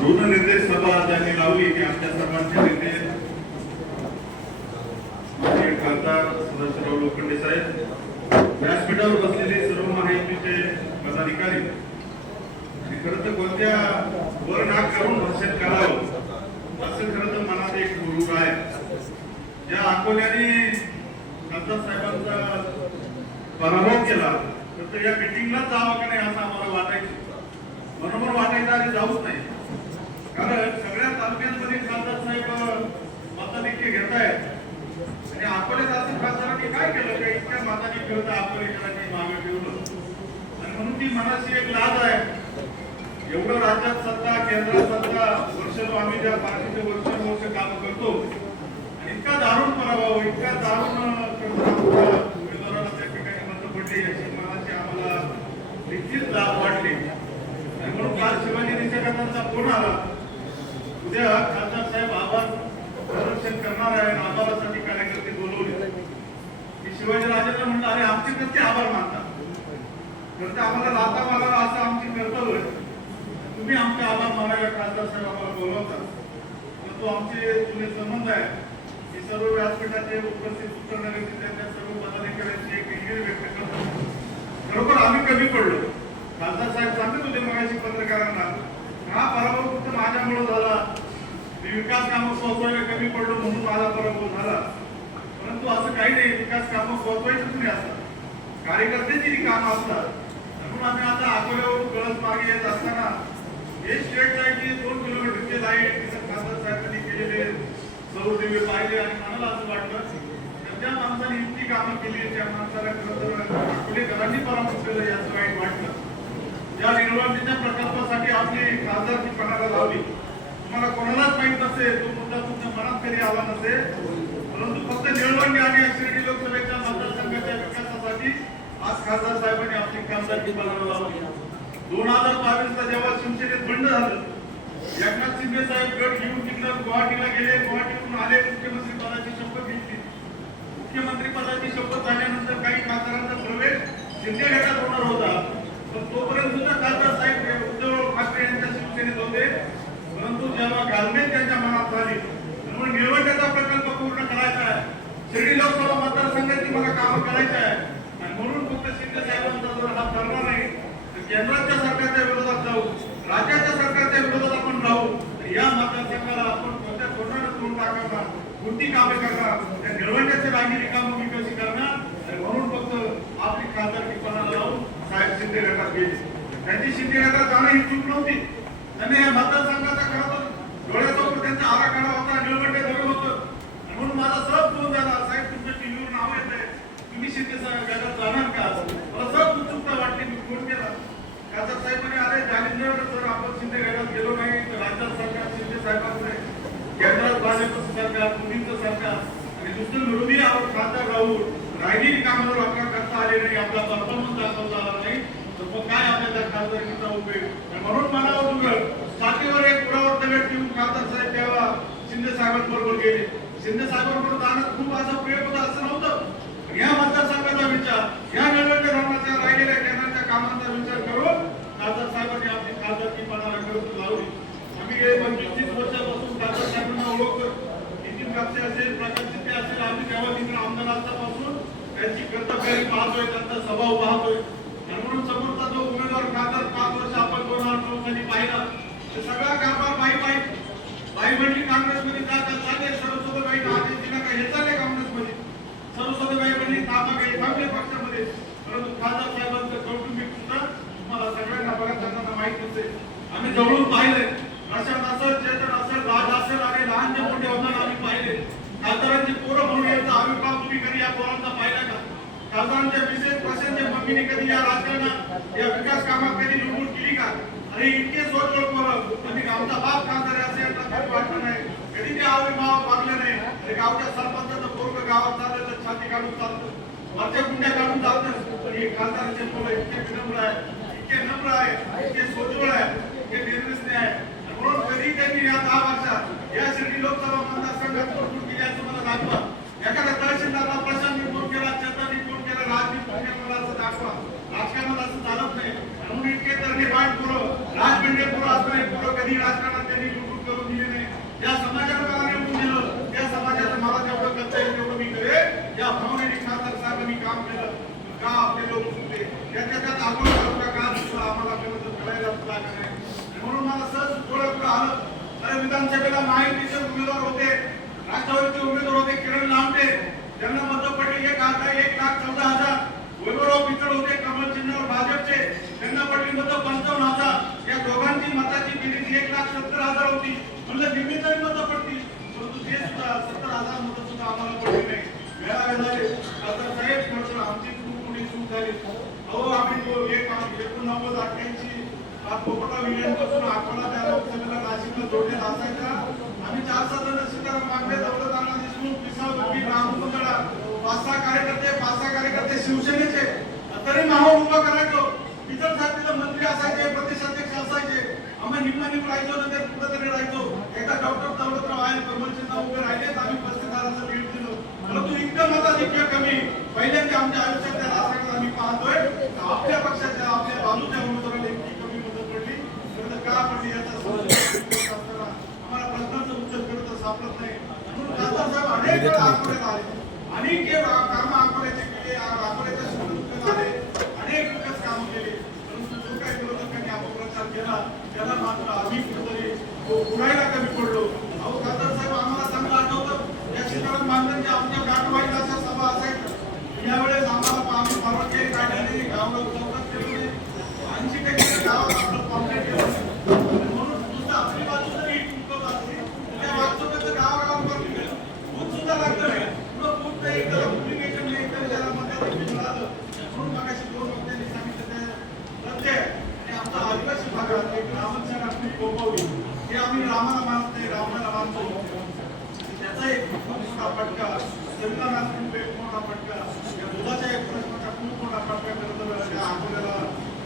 दोन निर्देश सभा त्यांनी लावली की आमच्या सर्वांचे नेते माननीय खासदार सदाशिवराव लोखंडे साहेब. व्यासपीठावर बसलेले सर्व महायुतीचे पदाधिकारी. आणि खरं तर कोणत्या वर नाक करून भाषण करावं असं खरं तर मनात एक गुरुर आहे. ज्या अकोल्याने खासदार साहेबांचा पराभव केला तर या मिटिंगला जावं का नाही असं आम्हाला वाटायचं. बरोबर वाटायचं आणि जाऊच नाही. कारण सगळ्या तालुक्यांमध्ये खासदार साहेब मताधिक्य घेत आहेत आणि अकोल्यात असं खासदारांनी काय केलं? का इतक्या मताने खेळता अकोलेकरांनी मागे ठेवलं. आणि म्हणून ती मनाची एक लाज आहे. एवढं राज्यात सत्ता केंद्रात सत्ता वर्ष आम्ही ज्या पार्टीचे वर्ष वर्ष काम करतो. आणि इतका दारुण पराभव इतका दारुण उमेदवाराला त्या ठिकाणी मत पडले याची मनाची आम्हाला निश्चित लाभ वाटली. आणि म्हणून काल शिवाजी निषेधांचा फोन आला. उद्या खासदार साहेब आभार प्रदर्शन करणार आहे आभारासाठी कार्यकर्ते बोलवले. शिवाजी म्हणलं अरे आमचे कसे आभार मानतात. तर ते आम्हाला असं कर्तव्य तुम्ही आमचे आभार मानायला खासदार साहेब आम्हाला बोलवतात. तर तो आमचे जुने संबंध आहे हे सर्व व्यासपीठाचे उपस्थित उत्तरनगरचे त्यांच्या सर्व पदाधिकाऱ्यांची एक व्यक्त करतो खरोखर आम्ही कमी पडलो. खासदार साहेब सांगत होते मगाशी पत्रकारांना. हा पराभव फक्त माझ्यामुळे झाला. मी विकास कामं पोहोचवायला कमी पडलो म्हणून माझा पराभव झाला. परंतु असं काही नाही विकास कामं पोहोचवायचीच नाही असतात कार्यकर्त्याची कामं असतात म्हणून आम्ही आता अकोल्यावरून कळस मार्गे येत असताना हे स्टेट लाईटची दोन किलोमीटरचे लाइट खासदार साहेबांनी केलेले सौर दिवे पाहिले आणि मला असं वाटलं तर त्या माणसाने इतकी कामं केली त्या माणसाला खरं तर अकोलेकरांनी परामर्श केलं याचं वाईट वाटलं. या निर्वाळीच्या प्रकल्पासाठी आपली खासदारची पणाला लावली. तुम्हाला कोणालाच माहीत नसेल तो मुद्दा तुमच्या मनात कधी आला नसेल. परंतु फक्त निळवंडी आणि शिर्डी लोकसभेच्या मतदारसंघाच्या विकासासाठी आज खासदार साहेबांनी आपली खासदारची पणाला दोन हजार बावीसला जेव्हा शिवसेनेत बंड झालं एकनाथ शिंदे साहेब गड घेऊन तिकडं गुवाहाटीला गेले. गुवाहाटीतून आले मुख्यमंत्री पदाची शपथ घेतली. मुख्यमंत्री पदाची शपथ झाल्यानंतर काही खासदारांचा प्रवेश शिंदे गटात होणार होता पण तोपर्यंत सुद्धा खासदार साहेब हे उद्धव ठाकरे यांच्या शिवसेनेत होते परंतु जेव्हा त्यांच्या मनात झाली त्यामुळे निवडण्याचा प्रकल्प पूर्ण करायचा आहे. शिर्डी लोकसभा मतदारसंघाची मला कामं करायचं आहे. आणि म्हणून फक्त शिंदे साहेबांचा जर हा ठरला नाही. तर केंद्राच्या सरकारच्या विरोधात जाऊ राज्याच्या सरकारच्या विरोधात आपण राहू. या मतदारसंघाला आपण कोणत्या तोंडाने तोंड टाकणार कोणती कामे करणार? त्या निवडण्याची राहिलेली कामं मी कशी करणार? आणि म्हणून फक्त आपली खासदारकी पणाला लावून साहेब शिंदे गटात गेले. त्यांची शिंदे गटात जाणं ही चूक नव्हती. त्यांनी या मतदारसंघाचा खरं तर डोळ्यासमोर त्यांचा आराखडा होता निळवंडे धरण होतं आणि म्हणून माझा सहज फोन झाला साहेब तुमच्या टीव्हीवर नाव येत आहे तुम्ही शिंदे गटात जाणार का मला सहज उत्सुकता वाटली मी फोन केला. खासदार साहेबांनी अरे जालिंदर सर आपण शिंदे गटात गेलो नाही तर राज्यात सरकार शिंदे साहेबांचं आहे केंद्रात भाजपचं सरकार मोदींचं सरकार आणि दुसरं विरोधी आहोत खासदार राहून राहिलेली कामावर जर आपल्याला करता आले नाही आपला परफॉर्मन्स दाखवता आला नाही. तर मग काय आपल्या त्या खासदारकीचा उपयोग? म्हणून मला उघड छातीवर एक पुरावर दगड ठेवून खासदार साहेब तेव्हा शिंदे साहेबांबरोबर गेले. शिंदे साहेबांबरोबर जाणं खूप असं प्रिय होतं असं नव्हतं. या मतदारसंघाचा विचार या निवडणुकीच्या धर्माच्या राहिलेल्या केंद्राच्या कामांचा विचार करून खासदार साहेबांनी आपली खासदारकी पणाला करून लावली. आम्ही गेले पंचवीस तीस वर्षापासून खासदार साहेबांना ओळखतो नितीन कापसे असेल प्रकाश शिंदे असेल आम्ही तेव्हा तिकडे आमदार असल्यापासून त्यांची कर्तव्य पाहतोय त्यांचा स्वभाव पाहतोय आणि म्हणून समोरचा जो उमेदवार खासदार पाच वर्ष आपण दोन हजार नऊ साली पाहिला तर सगळा कारभार बाई बाई बाई म्हणली काँग्रेसमध्ये जातात चालेल सरस्वती बाई आदेश दिला का हे चालले काँग्रेसमध्ये सरस्वती बाई म्हणली ताबा काही थांबले पक्षामध्ये परंतु खासदार साहेबांचं कौटुंबिक सुद्धा तुम्हाला सगळ्यांना बऱ्याच जणांना माहीत नसेल आम्ही जवळून पाहिले प्रशांत असेल चेतन असेल राज असेल आणि लहान जे मोठे होताना आम्ही पाहिले खासदारांची पोरं म्हणून यांचा आविर्भाव तुम्ही कधी या पोरांचा पाहिला का? खासदारांच्या विशेष मम्मीने कधी या राजकारणात या विकास कामात कधी निवडून केली का? अरे इतके सोच म्हणजे आमचा बाप खासदार वाटलं नाही. कधी ते नाही. अरे गावच्या सरपंचाचं पोरग गावात चाललं तर छाती काढून चालतं. वरच्या काढून चालतं. पण हे खासदारांचे मुलं इतके विनम्र आहे इतके नम्र आहे इतके सोजवळ आहे इतके आहे म्हणून कधी त्यांनी या दहा वर्षात या शिर्डी लोकसभा मतदारसंघात कोण केली असं मला दाखवा. एखाद्या तहसीलदारला प्रशांतनी फोन केला चंदानी फोन केला राजनी फोन केला मला असं दाखवा राजकारणात असं चालत नाही म्हणून इतके तर हे वाट पुरं राजपिंडे पुरं असणारे पुरं कधी राजकारणात या समाजानं मला निवडून दिलं त्या समाजाचं मला जेवढं करता येईल तेवढं मी करेन या भावनेने खासदार साहेब मी काम केलं का आपले लोक चुकले त्याच्या त्यात आपण का चुकला आम्हाला खरं तर कळायला लागलं म्हणून मला सहज डोळ्यापुढे आलं. अरे विधानसभेला माहितीचे उमेदवार होते राष्ट्रवादीचे उमेदवार होते किरण लांबे त्यांना मत एक एक लाख चौदा हजार वैभवराव पिचड होते कमल भाजपचे. त्यांना पडली मत पंचावन्न हजार या दोघांची मताची बेरीज एक लाख सत्तर हजार होती म्हणलं निम्मी तरी मत पडतील परंतु ते सुद्धा सत्तर हजार मत सुद्धा आम्हाला पडली नाही वेळा झाले आता साहेब म्हटलं आमची खूप मोठी चूक झाली अहो आम्ही तो एक एकोणनव्वद अठ्ठ्याऐंशी हा पोपटा विलियमपासून अकोला त्या लोकसभेला नाशिकला जोडलेला असायचा आम्ही चार सहा सीताराम मागणे दौलत अण्णा देशमुख विसाव दुर्गी राम पाच सहा कार्यकर्ते पाच सहा कार्यकर्ते शिवसेनेचे. तरी माहोल उभा करायचो. इतर जातीचे मंत्री असायचे प्रदेशाध्यक्ष असायचे. आम्ही निम्मा निम राहायचो नंतर कुठेतरी राहायचो. एकदा डॉक्टर दौलतराव आहे कमलचंद उभे राहिले तर आम्ही पस्तीस भेट दिलो. दिलं परंतु इतकं मताधिक्य कमी. पहिल्यांदा आमच्या आयुष्यात त्या राजकारणात आम्ही पाहतोय. आपल्या पक्षाच्या आपल्या बाजूच्या उमेदवाराला इतकी कमी मदत पडली तर का पडली याचा संशय असताना आम्हाला प्रश्नाचं उत्तर करत सापडत नाही म्हणून खासदार साहेब अनेक वेळा अकोल्यात आले अनेक काम अकोल्याचे केले अकोल्याच्या सुखदुःख आले अनेक विकास काम केले परंतु जो काही विरोधकांनी अपप्रचार केला त्याला मात्र आम्ही कुठेतरी उडायला कमी पडलो अहो खासदार साहेब आम्हाला चांगलं आठवतं या शिकारात मानधनच्या आमच्या गाठवाईला अशा सभा असायच्या यावेळेस आम्हाला आम्ही परवानगी काढलेली गावगाव चौकात केली ऐंशी टक्के गावात आपलं कॉन्टॅक्ट केलं म्हणून नुसतं आपली बाजू जरी चुकत असली तर त्या वास्तव्याचं गावागावावर गेलं खूप सुद्धा लागलं नाही पुढं खूप नाही त्याला communication नाही तर त्याला मध्यावधी मिळालं म्हणून मगाशी दोन वक्त्यांनी सांगितलं ते सत्य आहे. आणि आमचा आदिवासी भागात एक रामाचं आपली गोपावली हे आम्ही रामाला मानत नाही रामाला मानतो. त्याचा एक खूप मोठा फटका संविधानात खूप एक मोठा फटका या दुधाच्या एक प्रश्नाचा खूप मोठा फटका करत अकोल्याला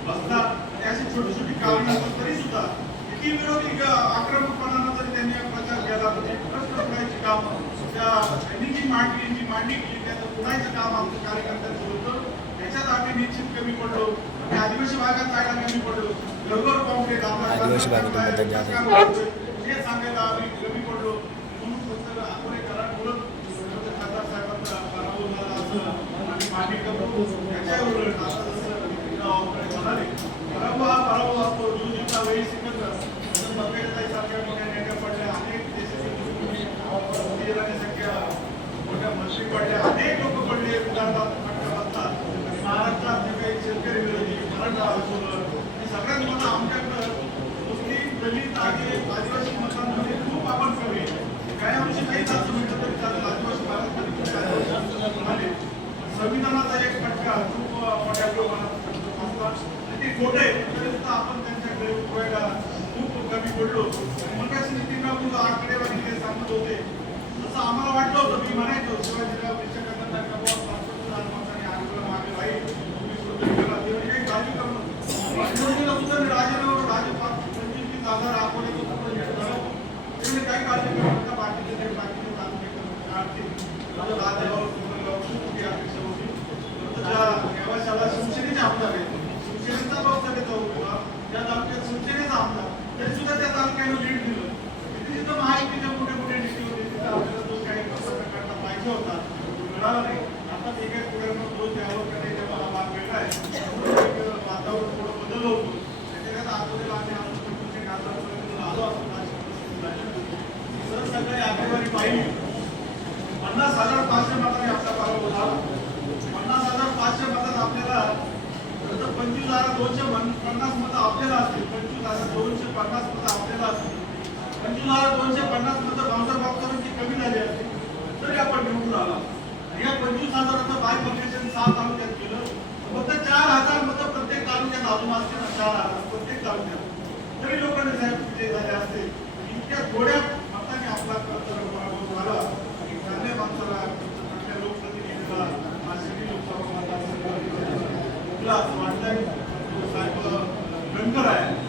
बसतात. अशी छोटी छोटी कारणं असतात तरी सुद्धा किती विरोधी आक्रमकपणानं जरी त्यांनी प्रचार केला. तरी प्रश्न उडायची काम त्या त्यांनी जी मांडली जी मांडणी केली त्याचं उडायचं काम आमच्या कार्यकर्त्यांचं होतं. त्याच्यात आम्ही निश्चित कमी पडलो. आणि आदिवासी भागात जायला कमी पडलो. आदिवासी भागातून मतदान आदिवासी मतांमध्ये खूप आपण कमी आहे. काही अंशी काही असं म्हटलं तरी चालेल आदिवासी भागात खूप आदिवासी आले. एक फटका खूप मोठ्या प्रमाणात असला ते खोटे आपण त्यांच्याकडे उपयोगा खूप कमी पडलो. नितीन आकडेवारी ते सांगत होते. तसं आम्हाला वाटलं होतं मी म्हणायचो शिवाजीराव देशपांडे आंदोलन मागे राहील म्हणजे काही काळजी मी राजीनामा राजपा पंचवीस काही काळजी करू नका बाकीचे बाकीचे तालुके काढतील खूप अपेक्षा होती परंतु शिवसेनेचे आमदार आहेत शिवसेनेचा लोकसभेचा उमेदवार त्या तालुक्यात शिवसेनेचा आमदार तरी सुद्धा त्या तालुक्यानं लीड दिलं. तिथे जिथं महायुतीच्या मोठे मोठे नेते होते तिथं आपल्याला जो काही प्रकारचा पाहिजे होता. तुम्हाला दोनशे पन्नास मतं भाऊसाहेब करून कमी झाली असते तरी आपण निवडून आला. या पंचवीस हजाराचं बाय कमिशन सहा तालुक्यात केलं. फक्त चार हजार मतं प्रत्येक तालुक्यात आजूबाज केलं चार हजार प्रत्येक तालुक्यात. तरी लोकांनी साहेब ते झाले असते. इतक्या थोड्या मताने आपला कर्तव्य झाला? आणि चांगल्या माणसाला आपल्या लोकप्रतिनिधीला नाशिक लोकसभा मतदारसंघाला असं वाटतंय? तो साहेब गणकर आहे.